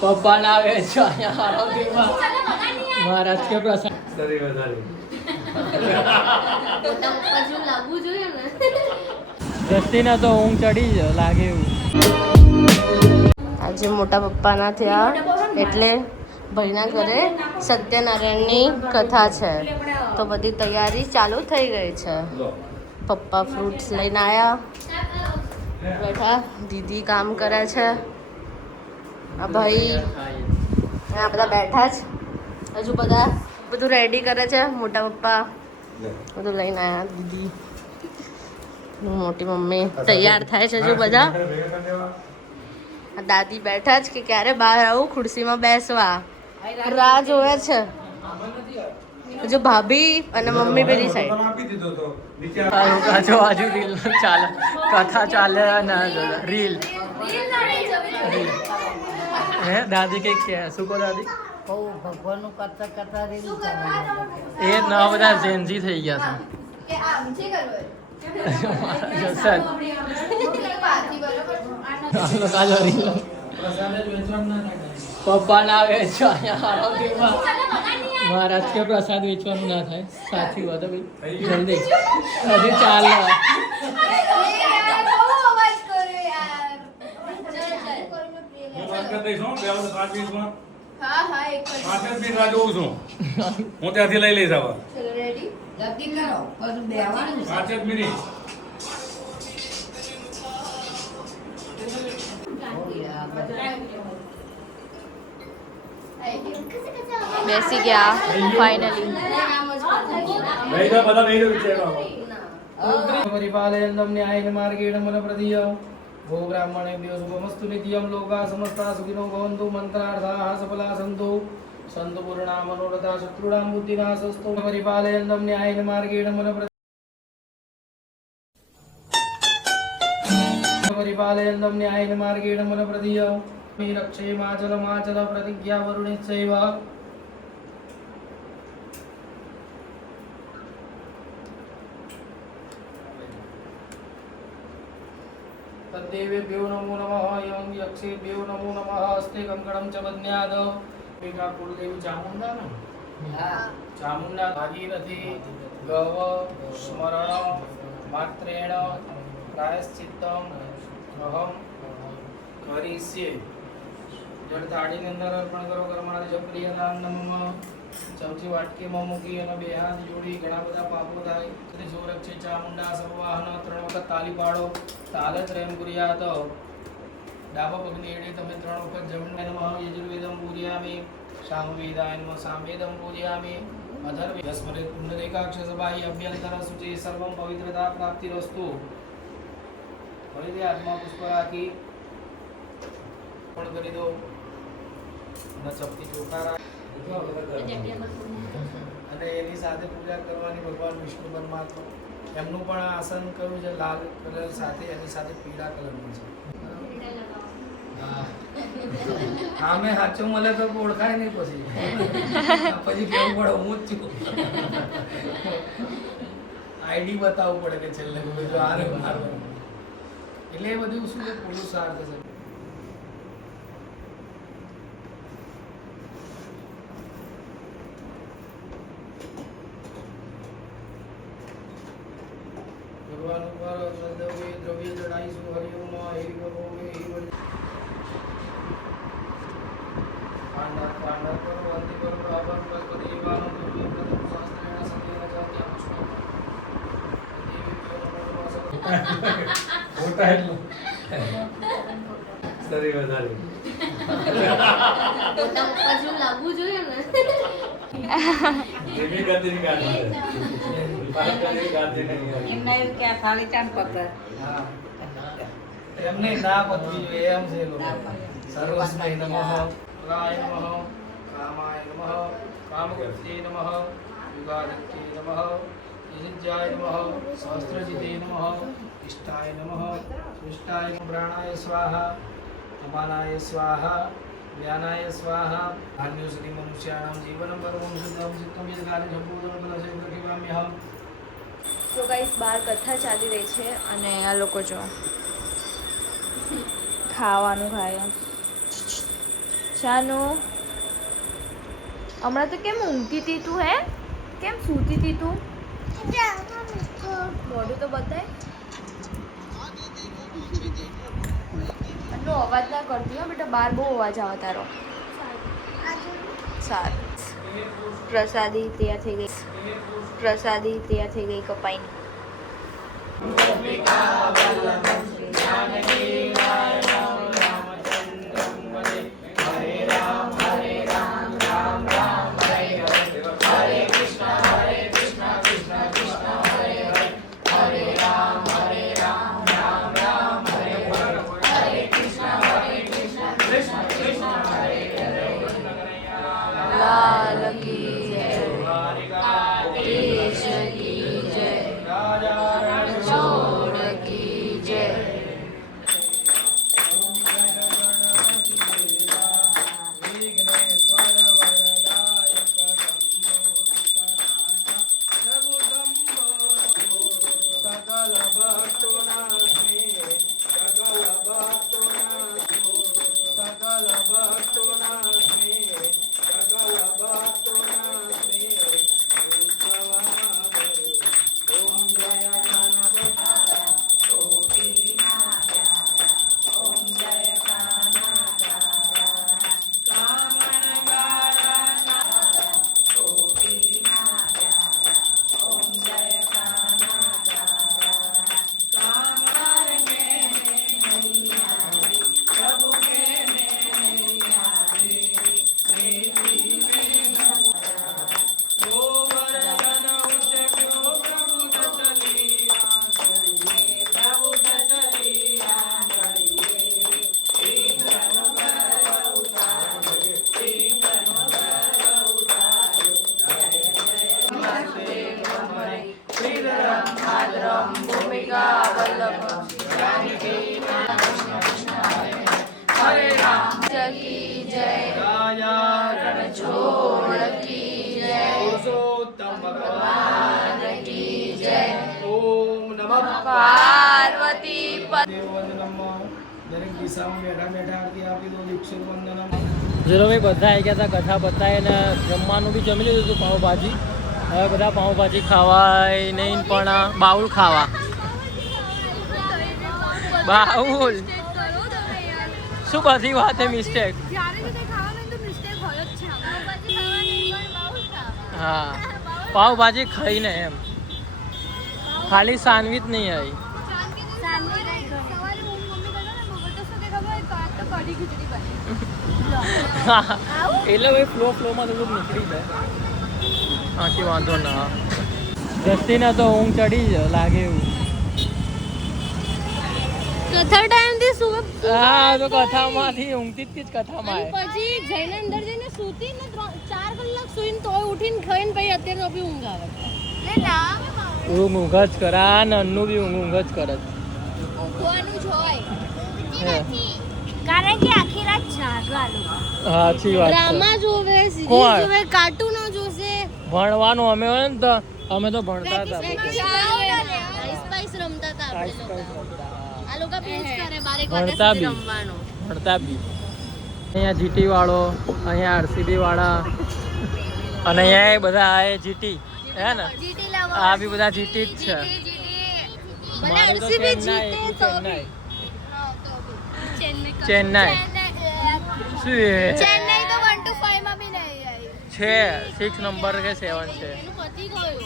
પપ્પા ના વેચવા મહારાજ કે પ્રસાદ રસ્તીને તો ઊંઘ ચડી જ લાગે એવું. આજે મોટા પપ્પાના થયા એટલે ભાઈના ઘરે સત્યનારાયણની કથા છે તો બધી તૈયારી ચાલુ થઈ ગઈ છે. પપ્પા ફ્રૂટ્સ લઈને આવ્યા, બેઠા, દીદી કામ કરે છે, આ ભાઈ આ બધા બેઠા જ, હજુ બધા બધું રેડી કરે છે. મોટા પપ્પા બધું લઈને આવ્યા, દીદી મોટી મમ્મી તૈયાર થાય છે. હજુ બધા દાદી બેઠા જ કે ક્યારે બહાર આવું ખુરશીમાં બેસવા રાહ જોવે છે. હજુ ભાભી અને મમ્મી પેલી સાઈડ આજુ રીલ ચાલે, કથા ચાલે અને રીલ હે દાદી કઈક કે શું કહો દાદી? ભગવાનનું કરતા કરતા રીલ એ નવા બધા ઝેન્ઝી થઈ ગયા છે. પપ્પા ના વેચવા મહારાજ કે પ્રસાદ વેચવાનું ના થાય. સાચી વાત ભાઈ, જલ્દી હજી ચાલે. હું ત્યાંથી લઈ લઈશ હવે. બેસી ગયા ફાઇનલી. પરિપાલયન્દમ ન્યાયેન માર્ગેણ મન પ્રદીય ગો બ્રાહ્મણેભ્યો શુભમસ્તુ નિત્યમ લોકા સમસ્તા સુખિનો ભવન્તુ મંત્રાર્થાઃ સફલા સન્તુ સંતુ પૂર્ણા મનોરથા શત્રુણાં બુદ્ધિનાશસ્તુ પરિપાલયન્દમ ન્યાયેન માર્ગેણ મન પરિપાલયન્દમ ન્યાયેન માર્ગેણ મન પ્રદીય રક્ષે માચલ માચલ પ્રતિજ્ઞા વરુણિચૈવ तद्देवेभ्यो नमो नमः यं यक्षेभ्यो नमो नमः हस्ते कंकणं च बध्नाद. एका कुलदेवी चामुंडा ना चामुंडा भागीरथी गव स्मरण मात्रेण प्रायश्चित्तम अहम करिष्ये. जल थाळीની અંદર અર્પણ કરો. કર્મણાદિ પ્રિયદાન નમઃ. ચમચી વાટકીમાં મૂકી અને બે હાથ જોડી ઘણા બધા પાપો થાય. શ્રી સુરક્ષે ચામુંડા સર્વવાહન 3 વખત તાલી પાડો. તાલે ત્રયમ કુર્યાત. ડાબા પગની એડી તમે 3 વખત જમણે નમઃ યજુર્વેદમ પૂજયામિ. સામવેદાય નમઃ સામવેદમ પૂજયામિ. અધર્વે સ્મરેત પુંડરીકાક્ષ સબાહી અભ્યંતર શુચિ સર્વમ પવિત્રતા પ્રાપ્તિરસ્તુ. ફરીથી હાથમાં પુષ્પ રાખી કરી દો અને ચપટી ચોખા અને એની સાથે પૂજા કરવાની ભગવાન વિષ્ણુ પરમાત્મા. એમનું પણ આસન કર્યું છે લાલ કલર સાથે, એની સાથે પીળા કલરનું છે. હા મેં સાચું મળે તો ઓળખાય નહીં પછી કેવું પડે હું જ છું. આઈડી બતાવવું પડે કે છેલ્લે એટલે એ બધું શું પુરુષાર્થ છે. ભગવાન ઉપર દ્રવ્ય ચડાઈશું. હરિઓમ હેરી કરો પાંડા પાંડા કરો અંતિ કરો બ્રાહ્મણ બૃહસ્પતિ દેવાનો દ્રવ્ય પ્રથમ શાસ્ત્રેણ સત્યેન જાત્યા પુષ્પમ હોતા એટલું સરી વધારે હજુ લાગવું જોઈએ ને. દેવી ગતિની ગાડી એમને એવું કે આ થાળી ચાંદ પકડ. એમને ના પતવી જોઈએ એમ છે લોકો. સર્વસ્મૈ નમઃ રાય નમઃ કામાય નમઃ કામગત્યે નમઃ યુગાદત્યે નમઃ યજ્ઞાય નમઃ સહસ્ત્રજીતે નમઃ ઇષ્ટાય નમઃ સૃષ્ટાય પ્રાણાય સ્વાહા અપાનાય સ્વાહા જ્ઞાનાય સ્વાહા. ધાન્યો શ્રી મનુષ્યાણામ જીવનમ પરમં શુદ્ધમ સિદ્ધમ યદગારે સંપૂર્ણ ફલસે પ્રતિવામ્યહમ. તો ગાઈસ બહાર કથા ચાલી રહી છે અને આ લોકો જો ખાવાનું ખાય શાનું હમણાં તો કેમ ઊંઘતી હતી તું હે કેમ સૂતી હતી તું મોઢું તો બતાય આટલો અવાજ ના કરતી હો બેટા બહાર બહુ અવાજ આવે તારો સારું પ્રસાદી તૈયાર થઈ ગઈ કપાઈની લાલ કી જય દેશ કી જય છોડ કી જય પાર્વતી દરેક દિશામાં બેઠા બેઠા આરતી આપી દો દીક્ષિત વંદનમ ચલો ભાઈ બધા આવી ગયા હતા કથા પતાય ને જમવાનું બી જમી લીધું હતું પાઉંભાજી હવે બધા પાઉંભાજી ખાવાય નહીં પણ બાઉલ ખાવા બાઉલ શું બધી વાતે મિસ્ટેક હા પાઉંભાજી ખાઈને એમ ખાલી સાનવી જ નહીં આવી એટલે ભાઈ ફ્લોમાં થોડુંક નીકળી જાય બાકી વાંધો ના જસ્તીને તો ઊંઘ ચડી જ લાગે એવું કથા ટાઈમ થી સુવે હા તો કથામાંથી ઊંઘતી જ કથામાં પછી જઈને અંદર જઈને સૂતી ને 4 કલાક સુઈને તોય ઉઠીને ખાઈને પછી અત્યારે તો બી ઊંઘ આવે ઊંઘ જ કરે આ નન્નું બી ઊંઘ જ કરે ઊંઘવાનું જ હોય કારણ કે આખી રાત જાગવાનું સાચી વાત ડ્રામા જોવે સિરીઝ કોણ? જોવે કાર્ટૂનો જોશે ભણવાનું અમે હોય ને તો અમે તો ભણતા હતા સ્પાઈસ રમતા હતા Ice આપણે Spice લોકો રમતા. આ લોકો પિંચ કરે 12 ભણતા વાગ્યા સુધી બી. રમવાનું ભણતા બી અહીંયા જીટી વાળો અહીંયા આરસીબી વાળા અને અહીંયા એ બધા આ જીટી હે ને જીટી લાવો આ બી બધા જીટી જ છે ભલે મારી તો આરસીબી ચેન્નાઈ, જીતે તું તો ચેન્નાઈ. ચેન્નઈ શું એ? ચેન્નઈ તો 1 to 5 માં બી નહીં આવી છે 6 નંબર કે 7 છે એનું પતિ ગયું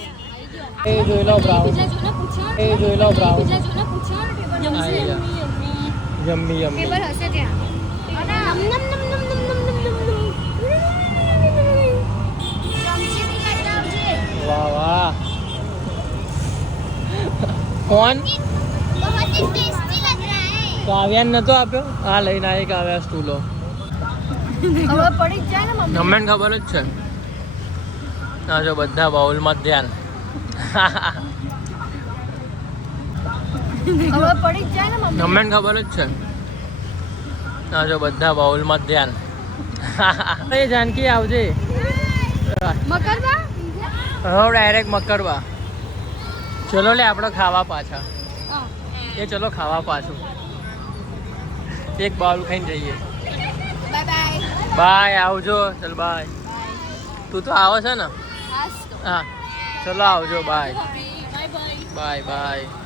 એ જોઈ લો બ્રાઉન એ જોઈ લો brown yummy yummy yummy table હશે ત્યાં નમ નમ નમ નમ નમ નમ નમ વાહ વાહ કોણ बहुत ही टेस्टी लग रहा है કાવ્યાને નતો આપ્યો આ લઈને આવી કાવ્યા સ્ટૂલો ખબર પડી જ જાય ને ગમે ખબર જ છે આ જો બધા બાઉલમાં જ ધ્યાન ખબર પડી જ જાય ને ગમે ખબર જ છે આ જો બધા બાઉલમાં જ ધ્યાન એ જાનકી આવજે મકરબા હવે ડાયરેક્ટ મકરવા ચલો લે આપણે ખાવા પાછા એ ચલો ખાવા પાછું એક બાવલું ખાઈને જઈએ. Bye bye. બાય, આવજો. ચલ બાય. તું તો આવે છે ને? હા, ચલો આવજો. Bye bye bye. Bye bye.